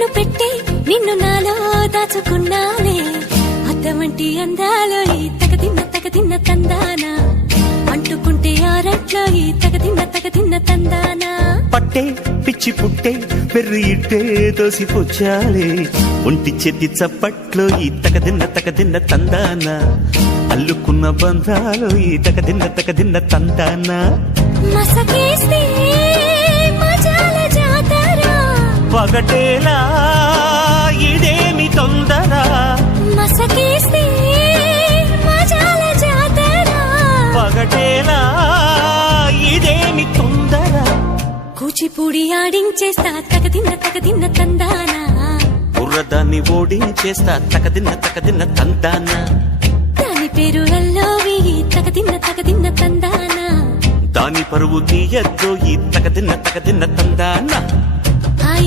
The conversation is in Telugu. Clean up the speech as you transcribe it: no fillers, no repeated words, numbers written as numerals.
కన్ను పెట్టే నిన్ను నాలో దాచుకున్నానే అద్దమంటి అందాలో ఈ తగదిన్న తందానా అంటుకుంటే ఆరట్లో ఈ తగదిన్న తందానా పట్టే పిచ్చి పుట్టే పెర్రి ఇట్టే దోసిపుచ్చాలే ఒంటి చెట్టి చప్పట్లో ఈ తగదిన్న తందానా అల్లుకున్న బంధాలు ఈ తగదిన్న తందానా మసకేస్తే మజాల జాతర పగటేలా ఇదేమి తొందర మసకేస్తే మజాల జాతర పగటేలా ఇదేమి తొందర కూచిపూడి ఆడించేస్తా తగదిన్న తందానా బుర్రదాన్ని ఓడించేస్తా తగదిన్న తందానా దాని పేరు అల్లోవి తగదిన్న తందానా దాని పరువు తీయద్దు ఈ తగదిన్న తందానా